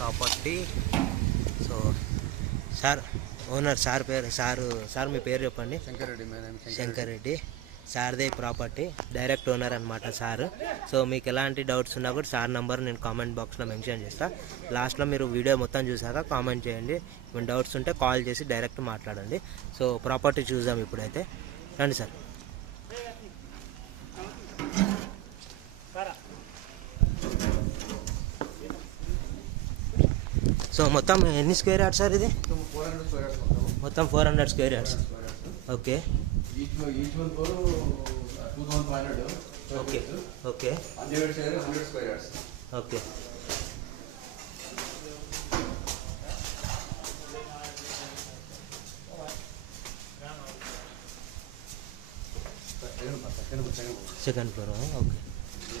Property. So sir owner sir పేరు sir మీ పేరు చెప్పండి. శంకర్ రెడ్డి. సార్దే ప్రాపర్టీ, డైరెక్ట్ ఓనర్ అనమాట సార్. సో మీకు ఎలాంటి డౌట్స్ ఉన్నా కూడా సార్ నెంబర్ నేను కామెంట్ బాక్స్లో మెన్షన్ చేస్తాను. లాస్ట్లో మీరు వీడియో మొత్తం చూసాక కామెంట్ చేయండి. ఏమైనా డౌట్స్ ఉంటే కాల్ చేసి డైరెక్ట్ మాట్లాడండి. సో ప్రాపర్టీ చూద్దాం ఇప్పుడైతే. రండి సార్. సో మొత్తం ఎన్ని స్క్వేర్ యార్డ్స్ సార్ ఇది? మొత్తం 400 square yards. Okay okay okay okay. Second floor. Okay.